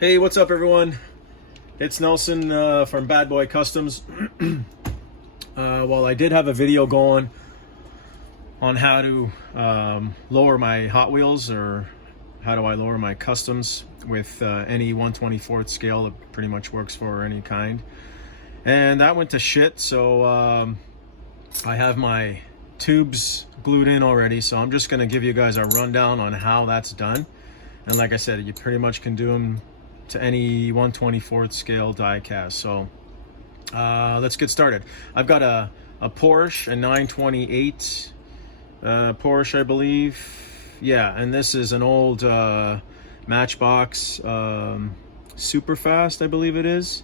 Hey, what's up, everyone? It's Nelson from Bad Boy Customs. Well, I did have a video going on how to lower my Hot Wheels, or how do I lower my customs with any 1/24th scale. It pretty much works for any kind. And that went to shit, so I have my tubes glued in already, so I'm just going to give you guys a rundown on how that's done. And like I said, you pretty much can do them to any 1/24th scale die cast. So let's get started. I've got a Porsche, a 928 Porsche, I believe. Yeah, and this is an old Matchbox super fast, I believe it is.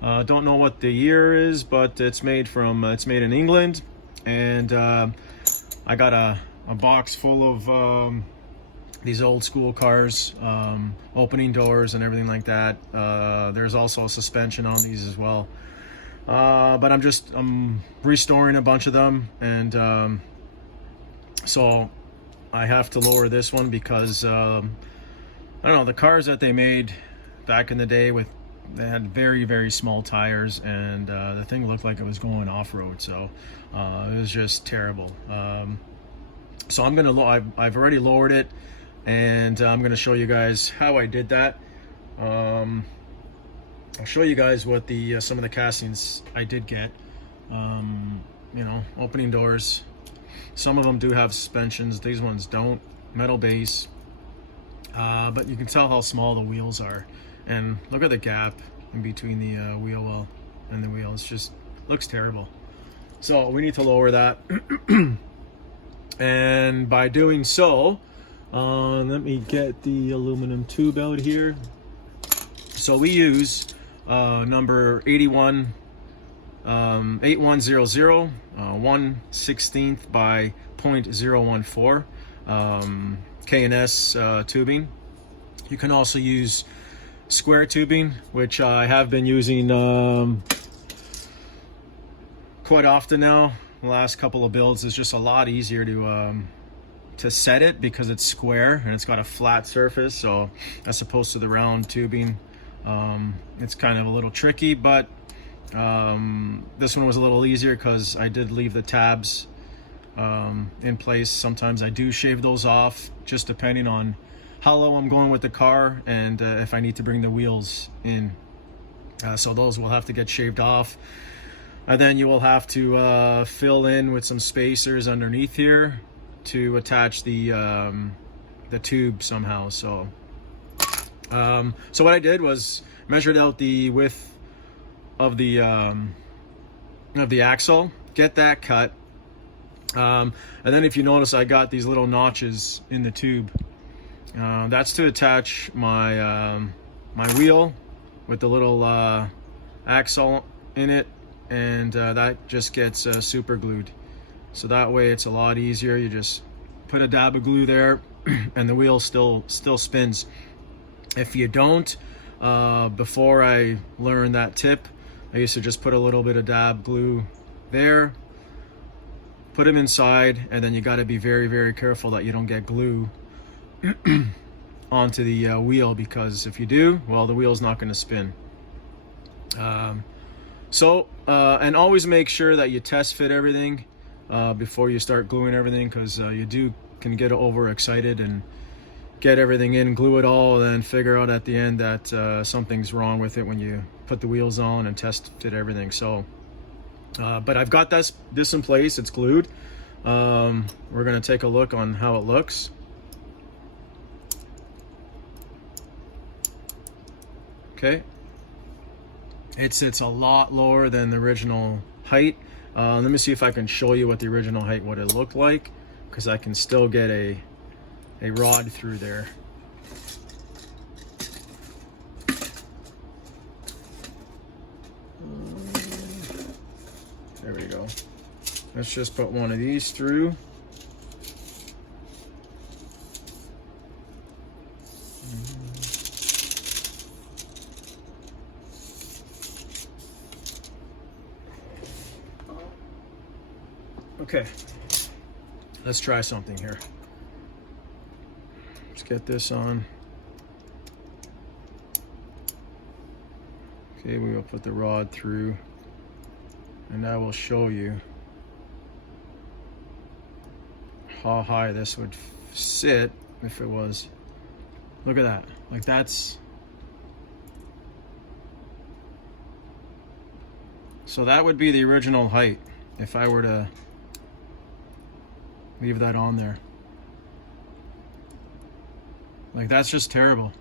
Don't know what the year is, but it's made in England. And I got a box full of these old school cars, opening doors and everything like that. There's also a suspension on these as well. But I'm restoring a bunch of them, and so I have to lower this one because I don't know, the cars that they made back in the day, they had very, very small tires, and the thing looked like it was going off-road, so it was just terrible. So I've already lowered it, and I'm gonna show you guys how I did that. I'll show you guys what some of the castings I did get. Opening doors. Some of them do have suspensions. These ones don't. Metal base. But you can tell how small the wheels are. And look at the gap in between the wheel well and the wheel. It's just looks terrible. So we need to lower that. And by doing so, let me get the aluminum tube out here. So we use number 81, 8100, 1/16 by 0.014 K&S tubing. You can also use square tubing, which I have been using quite often now. The last couple of builds is just a lot easier to set it because it's square and it's got a flat surface, so as opposed to the round tubing. It's kind of a little tricky, but this one was a little easier because I did leave the tabs in place. Sometimes I do shave those off, just depending on how low I'm going with the car and if I need to bring the wheels in. So those will have to get shaved off. And then you will have to fill in with some spacers underneath here to attach the tube somehow. So what I did was measured out the width of the axle, get that cut, and then if you notice, I got these little notches in the tube. That's to attach my my wheel with the little axle in it, and that just gets super glued. So that way it's a lot easier. You just put a dab of glue there and the wheel still spins. If you don't, before I learned that tip, I used to just put a little bit of dab glue there, put them inside, and then you got to be very, very careful that you don't get glue onto the wheel, because if you do, well, the wheel's not going to spin. And always make sure that you test fit everything before you start gluing everything, because you can get overexcited and get everything in, glue it all, and then figure out at the end that something's wrong with it when you put the wheels on and test fit everything. So but I've got this in place. It's glued. We're going to take a look on how it looks. Okay, it's a lot lower than the original height. Let me see if I can show you what the original height would have looked like, because I can still get a rod through there. There we go. Let's just put one of these through. Okay, let's try something here. Let's get this on. Okay, we will put the rod through, and I will show you how high this would sit if it was. Look at that. Like that's, so that would be the original height if I were to leave that on there. Like that's just terrible.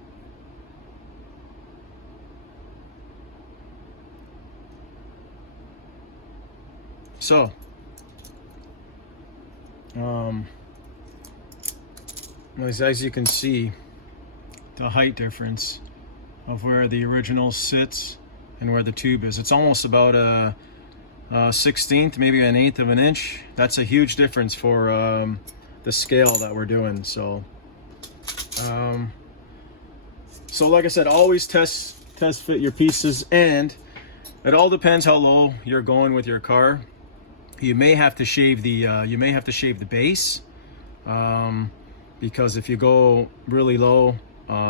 So, as you can see, the height difference of where the original sits and where the tube is. It's almost about a 16th, maybe an 1/8 of an inch. That's a huge difference for the scale that we're doing. So, like I said, always test fit your pieces, and it all depends how low you're going with your car. You may have to shave the base, because if you go really low,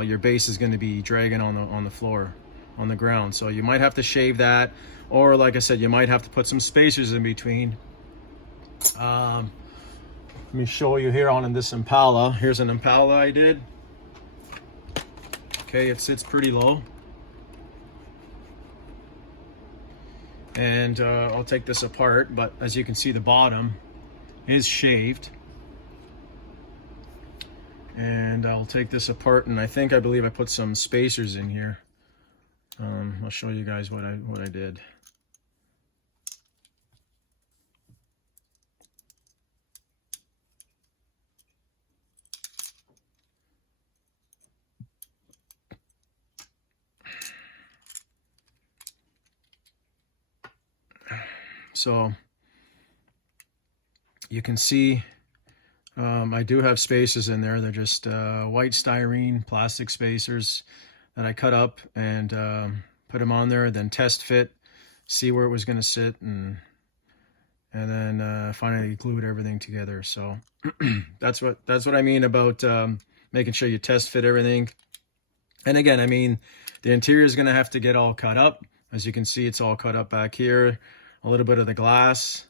your base is going to be dragging on the floor, on the ground. So you might have to shave that, or like I said, you might have to put some spacers in between. Let me show you here on this Impala. Here's an Impala I did. Okay, it sits pretty low. And I'll take this apart, but as you can see, the bottom is shaved. And I'll take this apart, and I believe I put some spacers in here. I'll show you guys what I did. So you can see I do have spacers in there. They're just white styrene plastic spacers that I cut up and put them on there, then test fit, see where it was going to sit, and then finally glued everything together. So that's what I mean about making sure you test fit everything. And again, I mean, the interior is going to have to get all cut up. As you can see, it's all cut up back here. A little bit of the glass,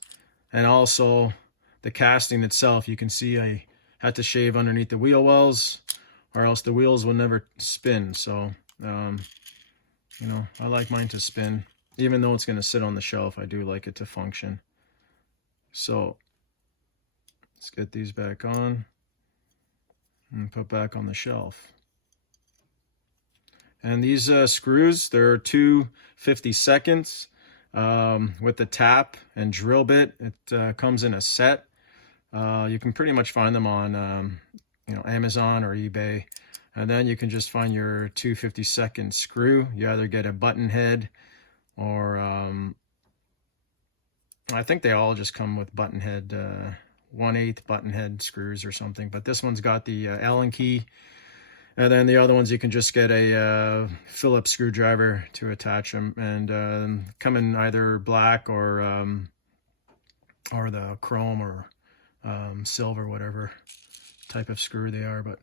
and also the casting itself. You can see I had to shave underneath the wheel wells, or else the wheels will never spin. So, you know, I like mine to spin. Even though it's going to sit on the shelf, I do like it to function. So, let's get these back on and put back on the shelf. And these screws, they're 2/52 with the tap and drill bit. It comes in a set. You can pretty much find them on you know, Amazon or eBay, and then you can just find your 2/52 screw. You either get a button head, or I think they all just come with button head, 1/8 button head screws or something, but this one's got the Allen key. And then the other ones, you can just get a Phillips screwdriver to attach them, and come in either black or the chrome or silver, whatever type of screw they are. But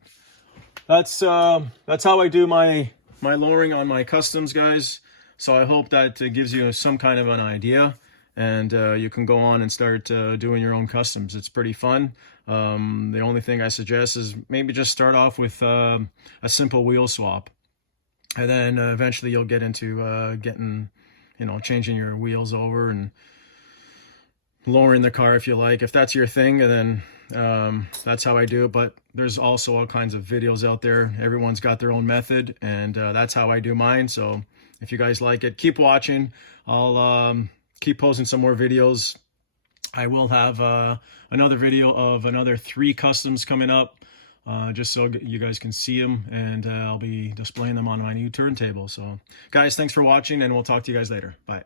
that's how I do my lowering on my customs, guys. So I hope that gives you some kind of an idea, and you can go on and start doing your own customs. It's pretty fun. The only thing I suggest is maybe just start off with a simple wheel swap, and then eventually you'll get into getting, you know, changing your wheels over and lowering the car if you like. If that's your thing, and then that's how I do it. But there's also all kinds of videos out there. Everyone's got their own method, and that's how I do mine. So if you guys like it, keep watching. I'll keep posting some more videos. I will have another video of another 3 customs coming up, just so you guys can see them, and I'll be displaying them on my new turntable. So guys, thanks for watching, and we'll talk to you guys later. Bye.